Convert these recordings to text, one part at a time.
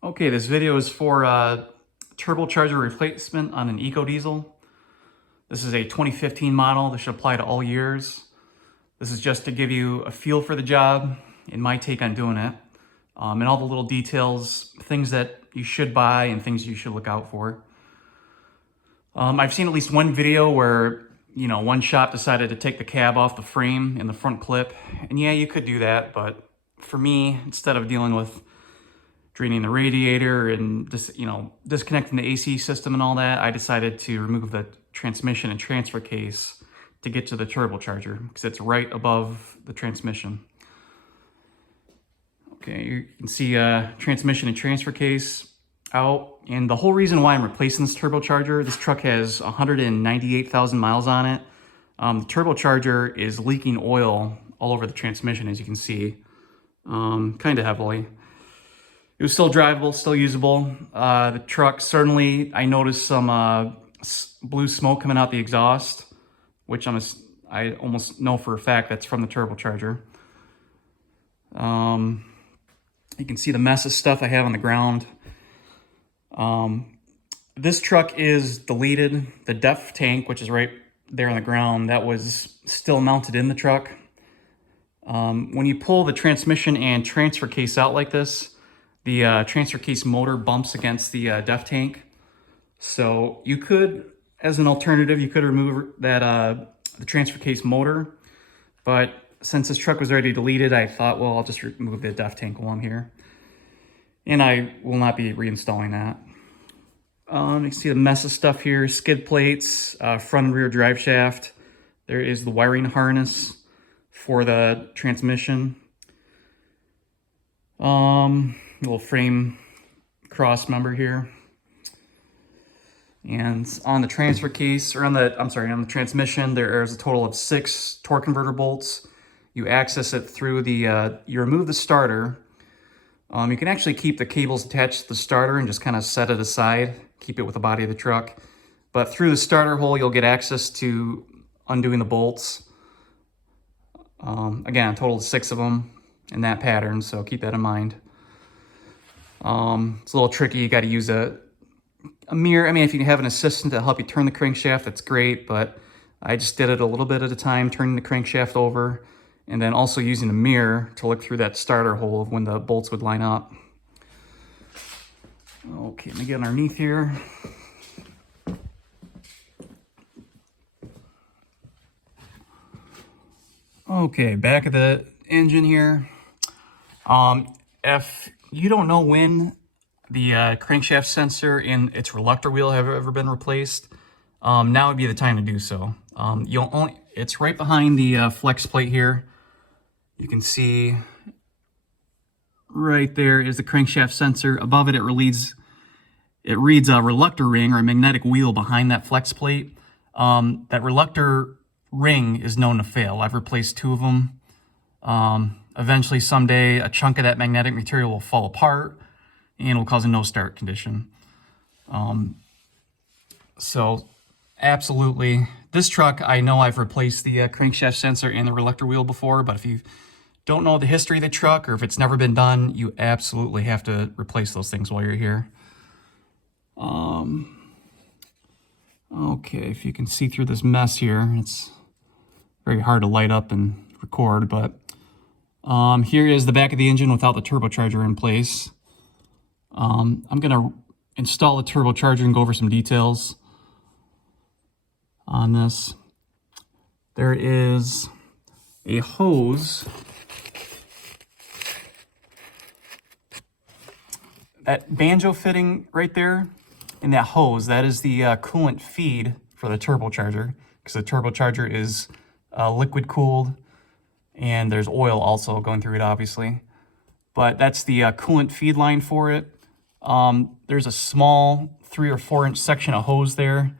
Okay, this video is for turbocharger replacement on an Ecodiesel. This is a 2015 model. This should apply to all years. This is just to give you a feel for the job and my take on doing it. And all the little details, things that you should buy and things you should look out for. I've seen at least one video where, one shop decided to take the cab off the frame in the front clip. And yeah, you could do that, but for me, instead of dealing with draining the radiator and just, disconnecting the AC system and all that, I decided to remove the transmission and transfer case to get to the turbocharger because it's right above the transmission. Okay, you can see transmission and transfer case out. And the whole reason why I'm replacing this turbocharger, this truck has 198,000 miles on it. The turbocharger is leaking oil all over the transmission, as you can see, kind of heavily. It was still drivable, still usable. The truck, certainly, I noticed some blue smoke coming out the exhaust, which I almost know for a fact that's from the turbocharger. You can see the mess of stuff I have on the ground. This truck is deleted. The def tank, which is right there on the ground, that was still mounted in the truck. When you pull the transmission and transfer case out like this, the transfer case motor bumps against the def tank. So you could, as an alternative, you could remove that the transfer case motor. But since this truck was already deleted, I thought, well, I'll just remove the def tank one here. And I will not be reinstalling that. You can see the mess of stuff here, skid plates, front and rear drive shaft. There is the wiring harness for the transmission. Little frame cross member here. And on the transfer case, or on the transmission, there is a total of 6 torque converter bolts. You access it through the, you remove the starter. You can actually keep the cables attached to the starter and just kind of set it aside, keep it with the body of the truck. But through the starter hole, you'll get access to undoing the bolts. Again, a total of 6 of them in that pattern, so keep that in mind. It's a little tricky. You got to use a mirror. I mean, if you have an assistant to help you turn the crankshaft, that's great, but I just did it a little bit at a time, turning the crankshaft over, and then also using a mirror to look through that starter hole of when the bolts would line up. Okay, let me get underneath here. Okay, back of the engine here. If you don't know when the crankshaft sensor and its reluctor wheel have ever been replaced, now would be the time to do so. It's right behind the flex plate here. You can see right there is the crankshaft sensor. Above it, it reads a reluctor ring or a magnetic wheel behind that flex plate. That reluctor ring is known to fail. I've replaced 2 of them. Eventually, someday, a chunk of that magnetic material will fall apart and will cause a no-start condition. So, absolutely. This truck, I know I've replaced the crankshaft sensor and the reluctor wheel before, but if you don't know the history of the truck or if it's never been done, you absolutely have to replace those things while you're here. Okay, if you can see through this mess here, it's very hard to light up and record, but here is the back of the engine without the turbocharger in place. I'm going to install the turbocharger and go over some details on this. There is a hose. That banjo fitting right there in that hose, that is the coolant feed for the turbocharger, because the turbocharger is liquid cooled and there's oil also going through it, obviously. But that's the coolant feed line for it. There's a small 3 or 4 inch section of hose there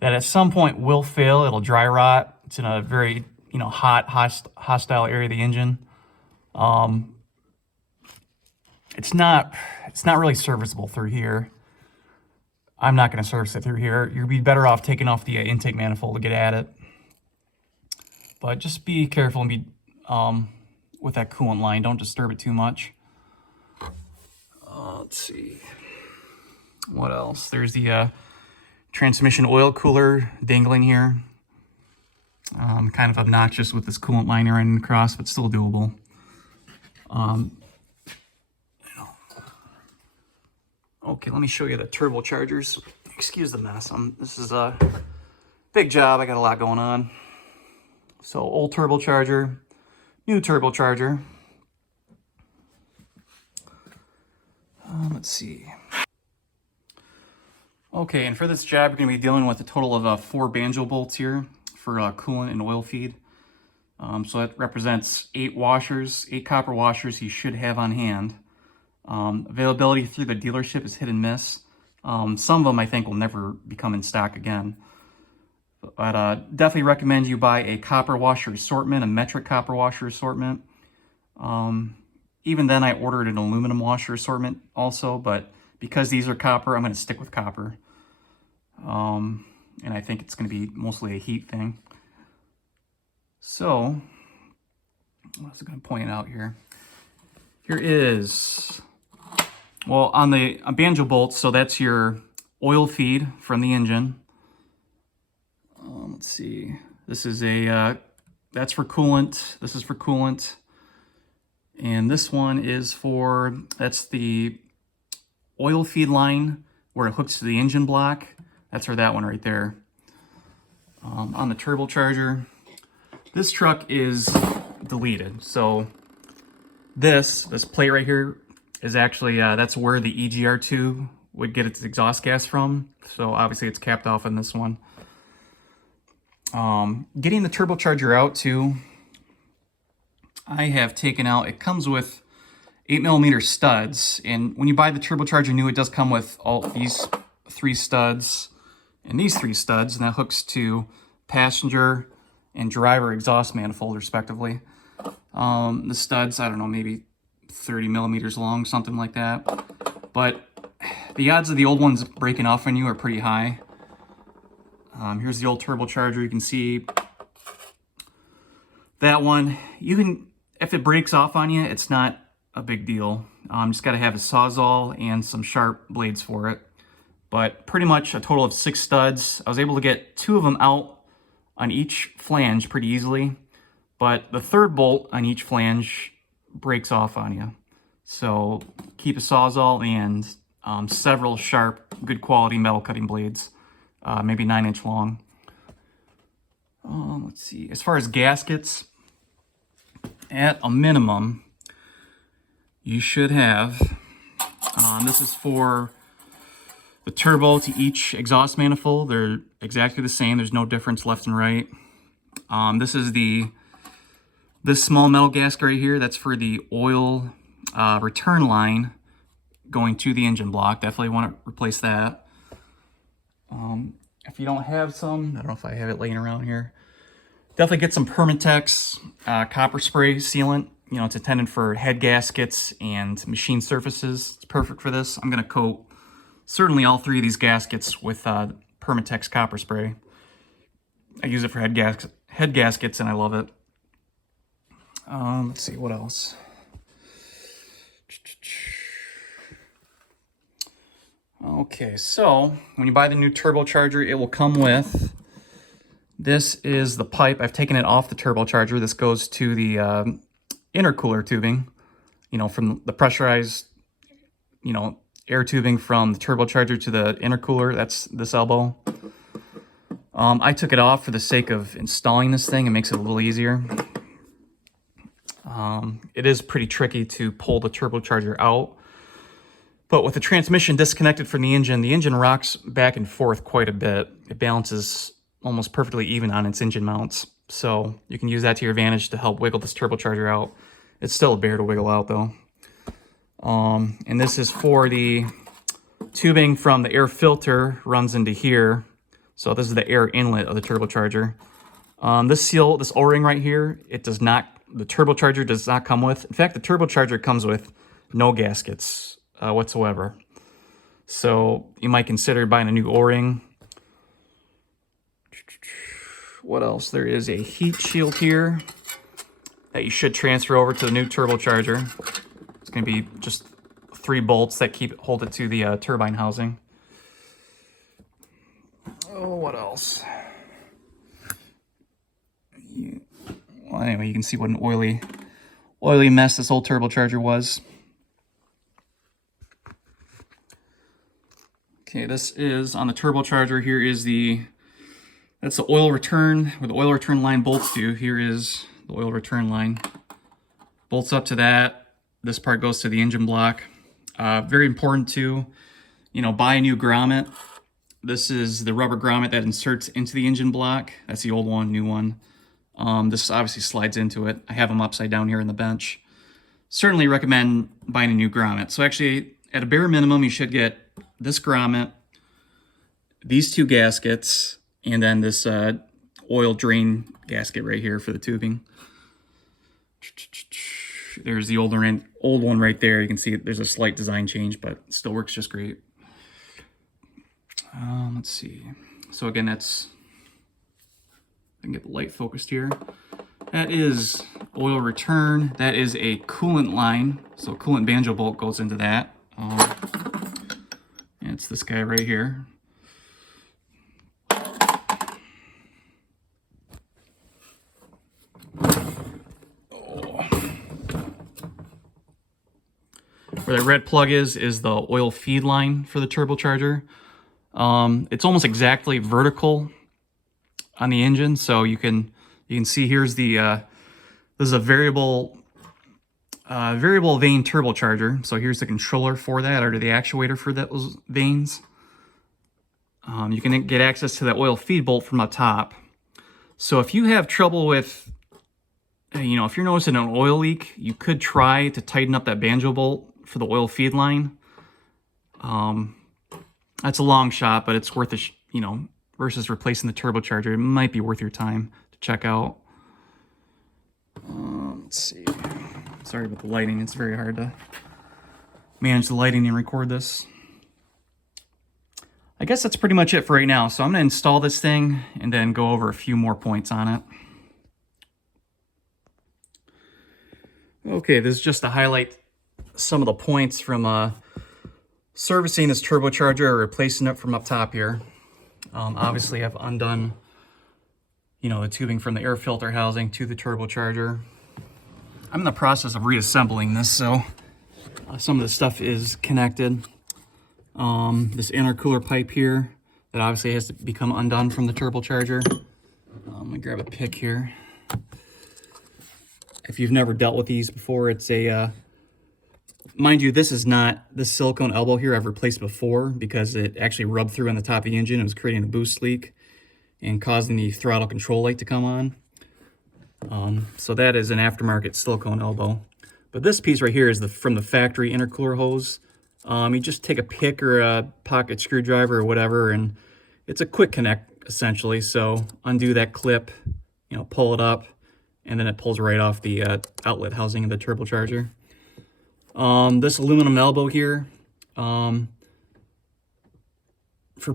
that at some point will fail. It'll dry rot. It's in a very hostile area of the engine. It's not really serviceable through here. I'm not going to service it through here. You'd be better off taking off the intake manifold to get at it. But just be careful and be with that coolant line. Don't disturb it too much. Let's see. What else? There's the transmission oil cooler dangling here. Kind of obnoxious with this coolant liner running across, but still doable. Okay, let me show you the turbochargers. Excuse the mess. This is a big job. I got a lot going on. So old turbocharger, new turbocharger. Let's see. Okay, and for this job, you're going to be dealing with a total of 4 banjo bolts here for coolant and oil feed. So that represents 8 washers, 8 copper washers you should have on hand. Availability through the dealership is hit and miss. Some of them I think will never become in stock again. But definitely recommend you buy a copper washer assortment, a metric copper washer assortment. Even then I ordered an aluminum washer assortment also, but because these are copper, I'm going to stick with copper. And I think it's going to be mostly a heat thing. So, what was I going to point out here? Here is, well, on the banjo bolts, so that's your oil feed from the engine. Let's see. This is that's for coolant. This is for coolant. And this one is for, that's the oil feed line where it hooks to the engine block. That's for that one right there. On the turbocharger, this truck is deleted. So this plate right here is actually, that's where the EGR2 would get its exhaust gas from. So obviously it's capped off on this one. Getting the turbocharger out too, I have taken out, it comes with 8mm studs, and when you buy the turbocharger new, it does come with all these 3 studs and these 3 studs, and that hooks to passenger and driver exhaust manifold respectively. The studs, I don't know, maybe 30mm long, something like that, but the odds of the old ones breaking off on you are pretty high. Here's the old turbocharger. You can see that one. You can, if it breaks off on you, it's not a big deal. Just got to have a sawzall and some sharp blades for it. But pretty much a total of 6 studs. I was able to get 2 of them out on each flange pretty easily, but the 3rd bolt on each flange breaks off on you. So keep a sawzall and several sharp, good quality metal cutting blades. Maybe 9-inch long. Let's see. As far as gaskets, at a minimum, you should have, this is for the turbo to each exhaust manifold. They're exactly the same. There's no difference left and right. This is this small metal gasket right here. That's for the oil return line going to the engine block. Definitely want to replace that. If you don't have some, I don't know if I have it laying around here, definitely get some Permatex copper spray sealant. You know, it's intended for head gaskets and machine surfaces. It's perfect for this. I'm going to coat certainly all 3 of these gaskets with Permatex copper spray. I use it for head gaskets and I love it. Let's see, what else? Okay, so when you buy the new turbocharger, it will come with, this is the pipe. I've taken it off the turbocharger. This goes to the intercooler tubing, you know, from the pressurized, you know, air tubing from the turbocharger to the intercooler. That's this elbow. I took it off for the sake of installing this thing. It makes it a little easier. It is pretty tricky to pull the turbocharger out. But with the transmission disconnected from the engine rocks back and forth quite a bit. It balances almost perfectly even on its engine mounts. So you can use that to your advantage to help wiggle this turbocharger out. It's still a bear to wiggle out though. And this is for the tubing from the air filter runs into here. So this is the air inlet of the turbocharger. This O-ring right here, the turbocharger does not come with. In fact, the turbocharger comes with no gaskets whatsoever. So you might consider buying a new O-ring. What else? There is a heat shield here that you should transfer over to the new turbocharger. It's going to be just 3 bolts that hold it to the turbine housing. Oh, what else? Well, anyway, you can see what an oily mess this old turbocharger was. Okay, this is on the turbocharger. Here is that's the oil return, where the oil return line bolts to. Here is the oil return line. Bolts up to that. This part goes to the engine block. Very important to, buy a new grommet. This is the rubber grommet that inserts into the engine block. That's the old one, new one. This obviously slides into it. I have them upside down here in the bench. Certainly recommend buying a new grommet. So actually, at a bare minimum, you should get this grommet, these 2 gaskets, and then this oil drain gasket right here for the tubing. There's the old one right there. You can see there's a slight design change, but it still works just great. Let's see. So again, I can get the light focused here. That is oil return. That is a coolant line. So coolant banjo bolt goes into that. And it's this guy right here. Where that red plug is the oil feed line for the turbocharger. It's almost exactly vertical on the engine, so you can see here's this is a variable vane turbocharger. So here's the controller for that, or the actuator for those vanes. You can get access to that oil feed bolt from up top. So if you have trouble with, if you're noticing an oil leak, you could try to tighten up that banjo bolt for the oil feed line. That's a long shot, but it's worth it, versus replacing the turbocharger. It might be worth your time to check out. Let's see. Sorry about the lighting. It's very hard to manage the lighting and record this. I guess that's pretty much it for right now. So I'm going to install this thing and then go over a few more points on it. Okay, this is just to highlight some of the points from servicing this turbocharger or replacing it from up top here. Obviously I've undone, the tubing from the air filter housing to the turbocharger. I'm in the process of reassembling this, so some of the stuff is connected. This intercooler pipe here that obviously has to become undone from the turbocharger. I'm gonna grab a pick here. If you've never dealt with these before, it's a mind you, this silicone elbow here I've replaced before because it actually rubbed through on the top of the engine. It was creating a boost leak and causing the throttle control light to come on. So that is an aftermarket silicone elbow. But this piece right here is from the factory intercooler hose. You just take a pick or a pocket screwdriver or whatever, and it's a quick connect essentially. So undo that clip, pull it up, and then it pulls right off the outlet housing of the turbocharger. This aluminum elbow here, for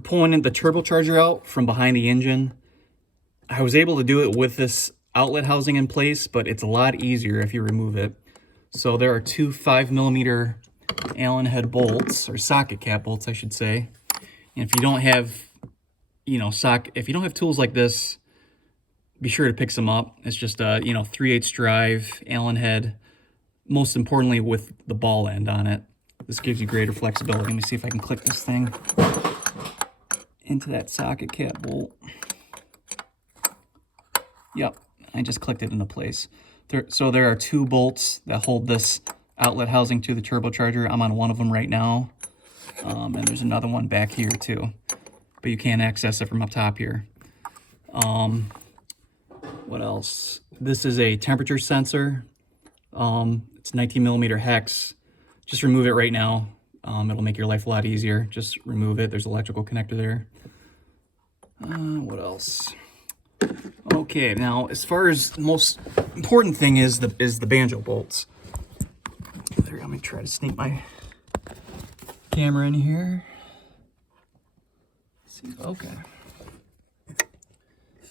pulling the turbocharger out from behind the engine, I was able to do it with this outlet housing in place, but it's a lot easier if you remove it. So there are 2 5mm Allen head bolts, or socket cap bolts, I should say. And if you don't have, if you don't have tools like this, be sure to pick some up. It's just a, 3/8 drive, Allen head, most importantly with the ball end on it. This gives you greater flexibility. Let me see if I can click this thing into that socket cap bolt. Yep, I just clicked it into place. So there are 2 bolts that hold this outlet housing to the turbocharger. I'm on one of them right now. And there's another one back here too. But you can't access it from up top here. What else? This is a temperature sensor. It's 19mm hex. Just remove it right now. It'll make your life a lot easier. Just remove it. There's an electrical connector there. What else? Okay, now as far as the most important thing is the banjo bolts. There, let me try to sneak my camera in here. Let's see, okay.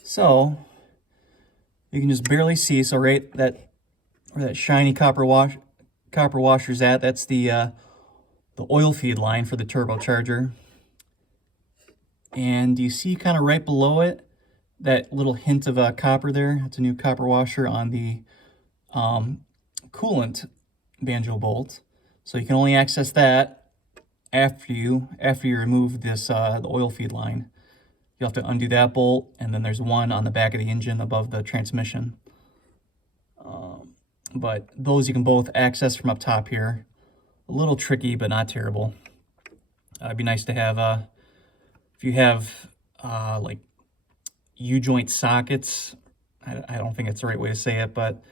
So you can just barely see. So right where that shiny copper washer's at, that's the the oil feed line for the turbocharger. And do you see kind of right below it, that little hint of copper there? It's a new copper washer on the coolant banjo bolt. So you can only access that after you remove this the oil feed line. You'll have to undo that bolt, and then there's one on the back of the engine above the transmission. But those you can both access from up top here. A little tricky, but not terrible. It'd be nice to have, if you have like U-joint sockets, I don't think it's the right way to say it, but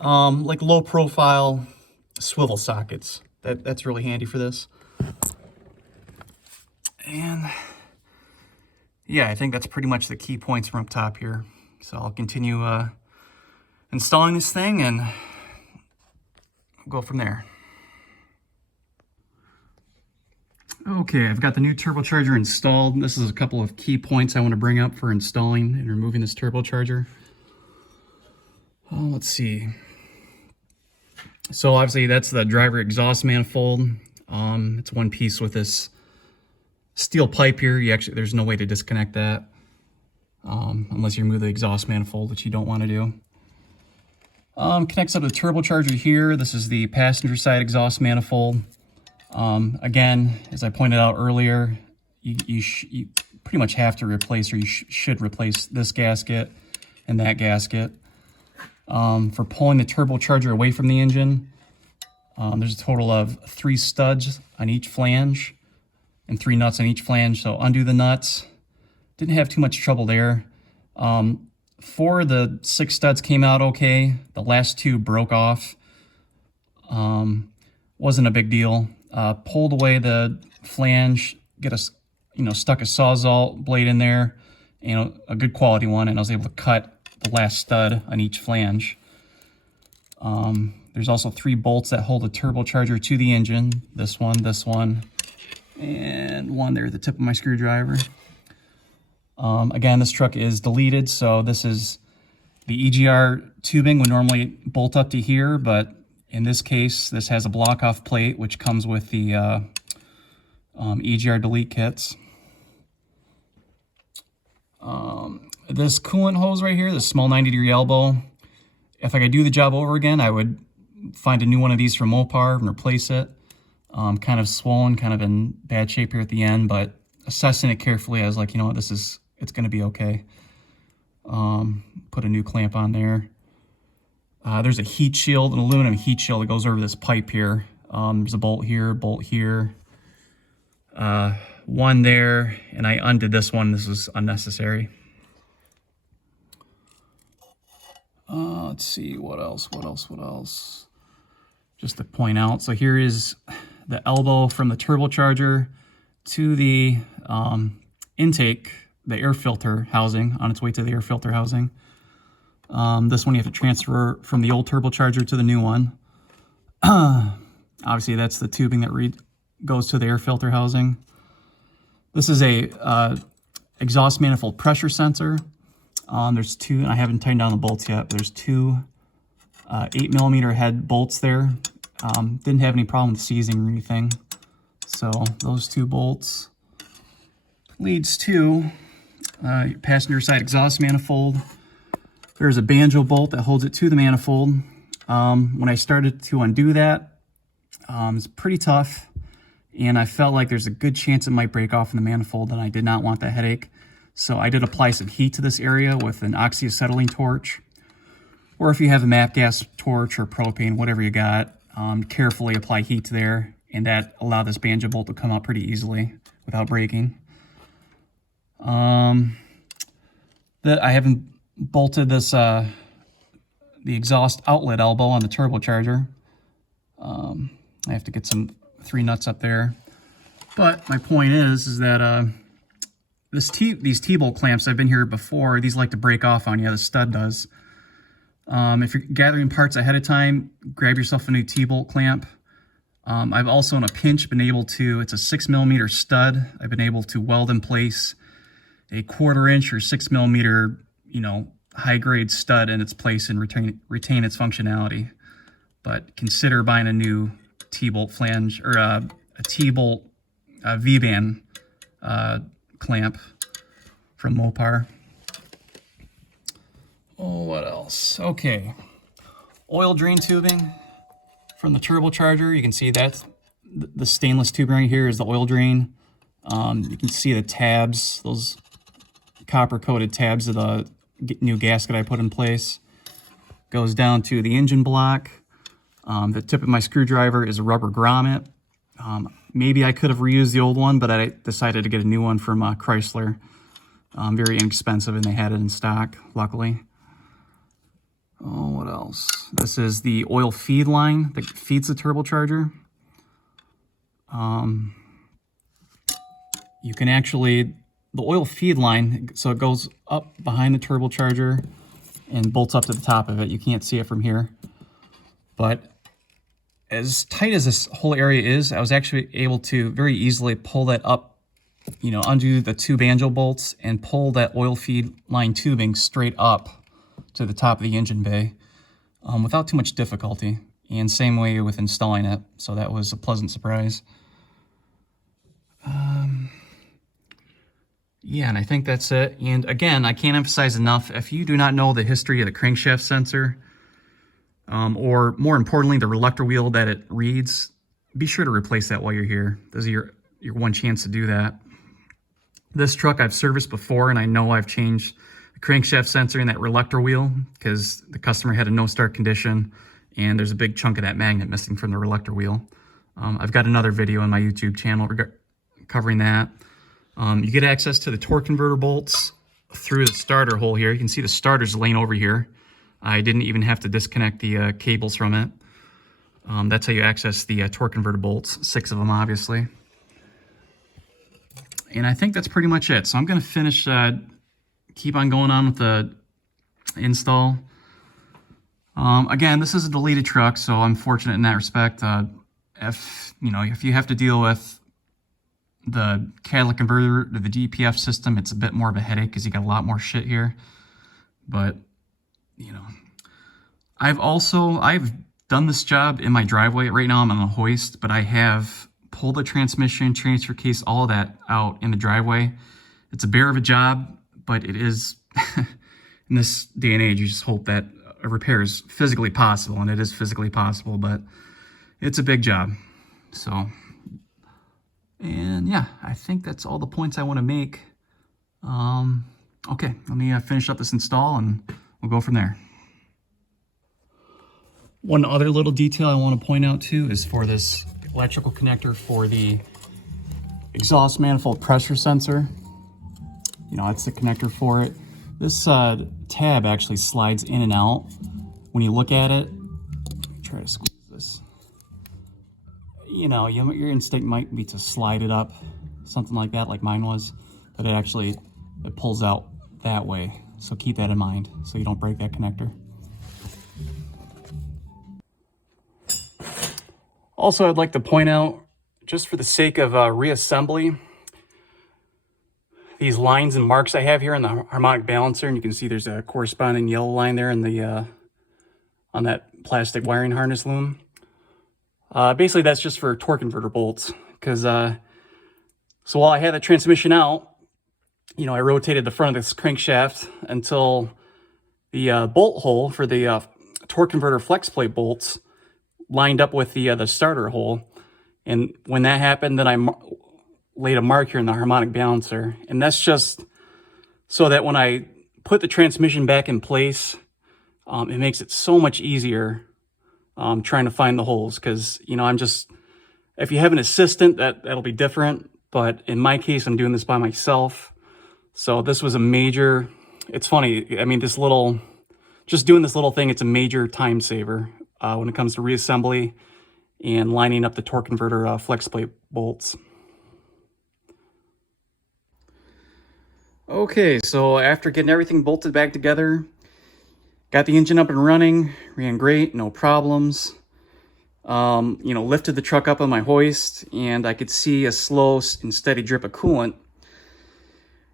like low profile swivel sockets. That's really handy for this. And yeah, I think that's pretty much the key points from up top here. So I'll continue installing this thing and go from there. Okay, I've got the new turbocharger installed. This is a couple of key points I want to bring up for installing and removing this turbocharger. Let's see. So obviously that's the driver exhaust manifold. It's one piece with this steel pipe here. There's no way to disconnect that unless you remove the exhaust manifold, which you don't want to do. Connects up to the turbocharger here. This is the passenger side exhaust manifold. Again, as I pointed out earlier, you pretty much have to replace, or you should replace this gasket and that gasket. For pulling the turbocharger away from the engine, there's a total of 3 studs on each flange and 3 nuts on each flange. So undo the nuts. Didn't have too much trouble there. 4 of the 6 studs came out okay. The last 2 broke off. Wasn't a big deal. Pulled away the flange, stuck a sawzall blade in there, a good quality one, and I was able to cut the last stud on each flange. There's also 3 bolts that hold the turbocharger to the engine. This one, and one there at the tip of my screwdriver. Again, this truck is deleted, so this is the EGR tubing would normally bolt up to here, but in this case, this has a block-off plate, which comes with the EGR delete kits. This coolant hose right here, this small 90-degree elbow, if I could do the job over again, I would find a new one of these from Mopar and replace it. Kind of swollen, kind of in bad shape here at the end, but assessing it carefully, I was like, it's going to be okay. Put a new clamp on there. There's a heat shield, an aluminum heat shield that goes over this pipe here. There's a bolt here, one there, and I undid this one. This was unnecessary. Let's see, what else? Just to point out, so here is the elbow from the turbocharger to the intake, the air filter housing, on its way to the air filter housing. This one you have to transfer from the old turbocharger to the new one. Obviously, that's the tubing that goes to the air filter housing. This is a exhaust manifold pressure sensor. There's 2, and I haven't tightened down the bolts yet, but there's 2 8mm head bolts there. Didn't have any problem with seizing or anything. So those 2 bolts leads to passenger side exhaust manifold. There's a banjo bolt that holds it to the manifold. When I started to undo that, it's pretty tough, and I felt like there's a good chance it might break off in the manifold, and I did not want that headache. So I did apply some heat to this area with an oxyacetylene torch, or if you have a MAP gas torch or propane, whatever you got, carefully apply heat there, and that allowed this banjo bolt to come out pretty easily without breaking. That I haven't bolted this the exhaust outlet elbow on the turbocharger. I have to get some 3 nuts up there. But my point is that these T-bolt clamps, I've been here before, these like to break off on you, the stud does. If you're gathering parts ahead of time, grab yourself a new T-bolt clamp. I've also in a pinch been able to, it's a 6mm stud, I've been able to weld in place a 1/4 inch or 6mm, high-grade stud in its place and retain its functionality. But consider buying a new T-bolt flange or a a T-bolt V-band clamp from Mopar. Oh, what else? Okay, oil drain tubing from the turbocharger. You can see that's the stainless tubing right here is the oil drain. You can see the tabs, those copper-coated tabs of the new gasket I put in place. Goes down to the engine block. The tip of my screwdriver is a rubber grommet. Maybe I could have reused the old one, but I decided to get a new one from Chrysler. Very inexpensive, and they had it in stock, luckily. Oh, what else? This is the oil feed line that feeds the turbocharger. You can actually, the oil feed line, so it goes up behind the turbocharger and bolts up to the top of it. You can't see it from here. But as tight as this whole area is, I was actually able to very easily pull that up, you know, undo the two banjo bolts and pull that oil feed line tubing straight up to the top of the engine bay without too much difficulty. And same way with installing it. So that was a pleasant surprise. Yeah, and I think that's it. And again, I can't emphasize enough, if you do not know the history of the crankshaft sensor, or more importantly, the reluctor wheel that it reads, be sure to replace that while you're here. This is your one chance to do that. This truck I've serviced before, and I know I've changed the crankshaft sensor and that reluctor wheel because the customer had a no-start condition, and there's a big chunk of that magnet missing from the reluctor wheel. I've got another video on my YouTube channel covering that. You get access to the torque converter bolts through the starter hole here. You can see the starter's laying over here. I didn't even have to disconnect the cables from it. That's how you access the torque converter bolts, 6 of them obviously. And I think that's pretty much it. So I'm going to finish, keep on going on with the install. Again, this is a deleted truck, so I'm fortunate in that respect. If you have to deal with the catalytic converter to the DPF system, it's a bit more of a headache because you got a lot more shit here. But, you know, I've done this job in my driveway. Right now I'm on a hoist, but I have pulled the transmission, transfer case, all of that out in the driveway. It's a bear of a job, but it is, in this day and age, you just hope that a repair is physically possible, and it is physically possible, but it's a big job. So, and yeah, I think that's all the points I want to make. Okay, let me finish up this install and we'll go from there. One other little detail I want to point out too is for this electrical connector for the exhaust manifold pressure sensor. You know, that's the connector for it. This tab actually slides in and out when you look at it. Try to squeeze this. You know, your instinct might be to slide it up, something like that, like mine was, but it pulls out that way. So keep that in mind so you don't break that connector. Also, I'd like to point out, just for the sake of reassembly, these lines and marks I have here on the harmonic balancer, and you can see there's a corresponding yellow line there in the on that plastic wiring harness loom. Basically, that's just for torque converter bolts, because so while I had the transmission out, you know, I rotated the front of this crankshaft until the bolt hole for the torque converter flex plate bolts lined up with the starter hole. And when that happened, then I laid a mark here in the harmonic balancer. And that's just so that when I put the transmission back in place, it makes it so much easier trying to find the holes. Because, you know, if you have an assistant, that'll be different. But in my case, I'm doing this by myself. So this was a major, it's funny, I mean, just doing this little thing, it's a major time saver when it comes to reassembly and lining up the torque converter flex plate bolts. Okay, so after getting everything bolted back together, got the engine up and running, ran great, no problems. You know, lifted the truck up on my hoist, and I could see a slow and steady drip of coolant.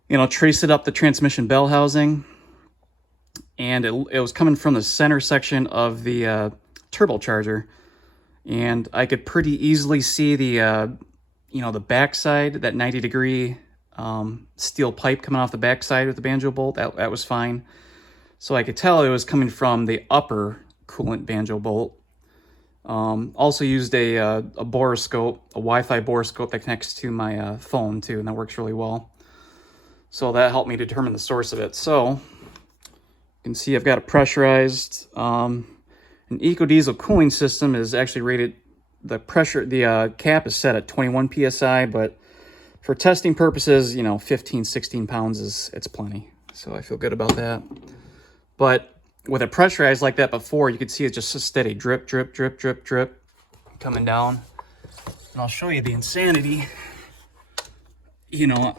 You know, traced it up the transmission bell housing, and it was coming from the center section of the turbocharger, and I could pretty easily see the you know, the backside, that 90-degree steel pipe coming off the backside with the banjo bolt, that was fine. So I could tell it was coming from the upper coolant banjo bolt. Also used a borescope, a Wi-Fi borescope that connects to my phone too, and that works really well. So that helped me determine the source of it. So you can see I've got a pressurized, an Ecodiesel cooling system is actually rated, the pressure, the cap is set at 21 PSI, but for testing purposes, you know, 15, 16 pounds it's plenty. So I feel good about that. But with it pressurized like that before, you could see it's just a steady drip, drip, drip, drip, drip coming down. And I'll show you the insanity. You know,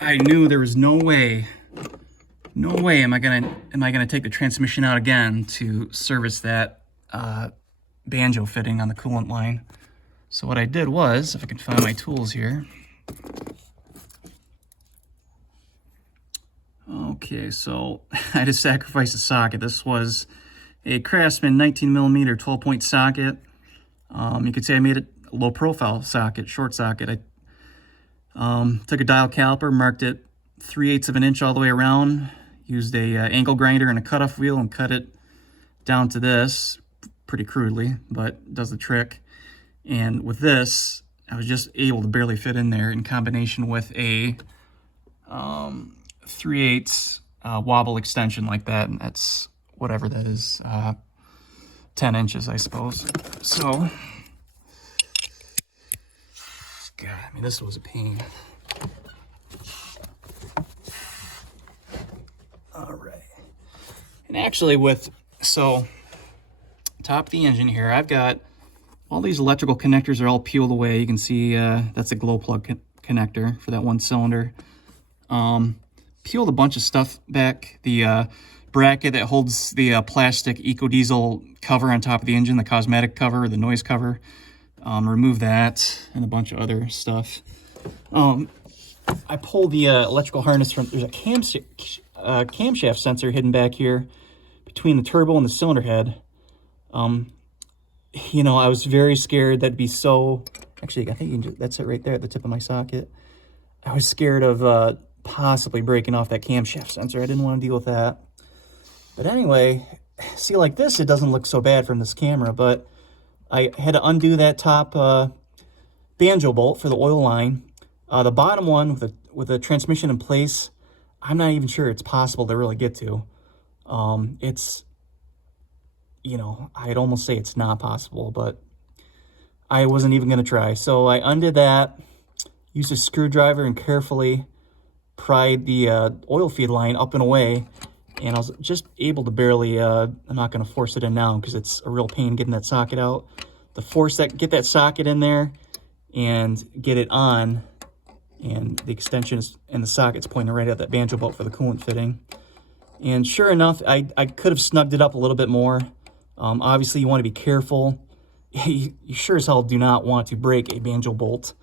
I knew there was no way am I gonna take the transmission out again to service that banjo fitting on the coolant line. So what I did was, if I can find my tools here. Okay, so I just sacrificed a socket. This was a Craftsman 19mm 12-point socket. You could say I made it a low-profile socket, short socket. I took a dial caliper, marked it 3/8 of an inch all the way around, used a angle grinder and a cutoff wheel and cut it down to this, pretty crudely, but does the trick. And with this, I was just able to barely fit in there in combination with a 3/8 wobble extension like that, and that's whatever that is, 10 inches, I suppose. So, God, I mean, this was a pain. All right. And actually so, top of the engine here, I've got all these electrical connectors are all peeled away. You can see that's a glow plug connector for that one cylinder. Peeled a bunch of stuff back. The bracket that holds the plastic Ecodiesel cover on top of the engine, the cosmetic cover, the noise cover. Remove that and a bunch of other stuff. I pulled the electrical harness from, there's a camshaft sensor hidden back here between the turbo and the cylinder head. You know, I was very scared that'd be so, actually, I think you can just, that's it right there at the tip of my socket. I was scared of possibly breaking off that camshaft sensor. I didn't want to deal with that. But anyway, see, like this, it doesn't look so bad from this camera, but I had to undo that top banjo bolt for the oil line. The bottom one with the transmission in place, I'm not even sure it's possible to really get to. It's, you know, I'd almost say it's not possible, but I wasn't even going to try. So I undid that, used a screwdriver and carefully pried the oil feed line up and away, and I was just able to barely, I'm not going to force it in now because it's a real pain getting that socket out. Get that socket in there and get it on, and the extension is, and the socket's pointing right at that banjo bolt for the coolant fitting. And sure enough, I could have snugged it up a little bit more. Obviously, you want to be careful. You sure as hell do not want to break a banjo bolt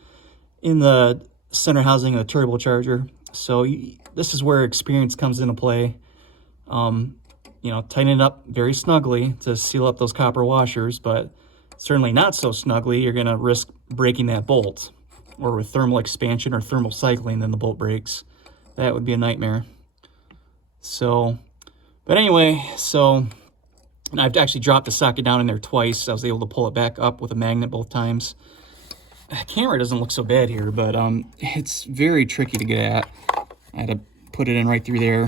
in the center housing of the turbocharger. So this is where experience comes into play. You know, tighten it up very snugly to seal up those copper washers, but certainly not so snugly you're going to risk breaking that bolt. Or with thermal expansion or thermal cycling, then the bolt breaks. That would be a nightmare. So, but anyway, so I've actually dropped the socket down in there twice. I was able to pull it back up with a magnet both times. The camera doesn't look so bad here, but it's very tricky to get at. I had to put it in right through there.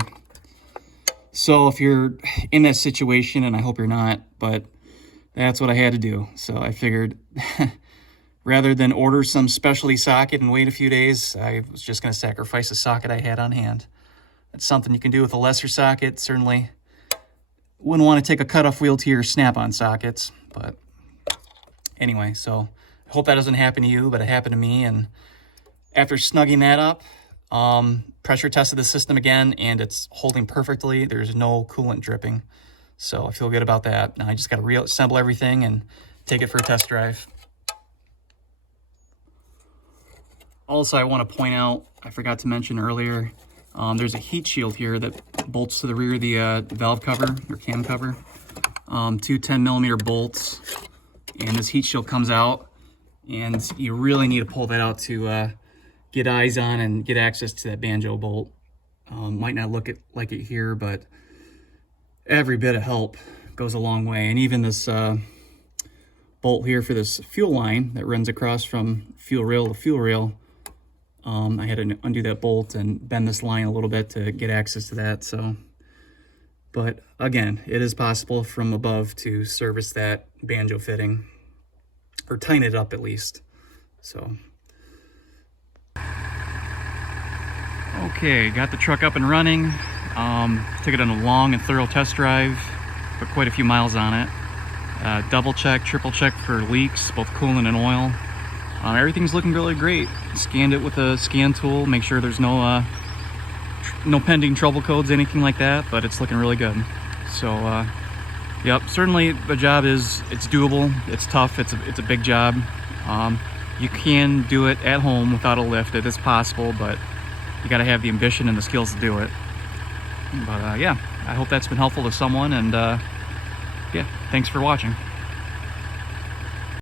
So if you're in that situation, and I hope you're not, but that's what I had to do. So I figured rather than order some specialty socket and wait a few days, I was just going to sacrifice the socket I had on hand. It's something you can do with a lesser socket. Certainly wouldn't want to take a cutoff wheel to your snap-on sockets. But anyway, so I hope that doesn't happen to you, but it happened to me. And after snugging that up, pressure tested the system again, and it's holding perfectly. There's no coolant dripping. So I feel good about that. Now I just got to reassemble everything and take it for a test drive. Also, I want to point out, I forgot to mention earlier, there's a heat shield here that bolts to the rear of the valve cover or cam cover. Two 10mm bolts, and this heat shield comes out, and you really need to pull that out to get eyes on and get access to that banjo bolt. Might not look like it here, but every bit of help goes a long way. And even this bolt here for this fuel line that runs across from fuel rail to fuel rail, I had to undo that bolt and bend this line a little bit to get access to that. So, but again, it is possible from above to service that banjo fitting, or tighten it up at least. So, okay, got the truck up and running. Took it on a long and thorough test drive, put quite a few miles on it. Double check, triple check for leaks, both coolant and oil. Everything's looking really great. Scanned it with a scan tool, make sure there's no pending trouble codes, anything like that, but it's looking really good. So, yep, certainly the job it's doable. It's tough, it's a big job. You can do it at home without a lift. It is possible, but you gotta have the ambition and the skills to do it. But yeah, I hope that's been helpful to someone, and yeah, thanks for watching.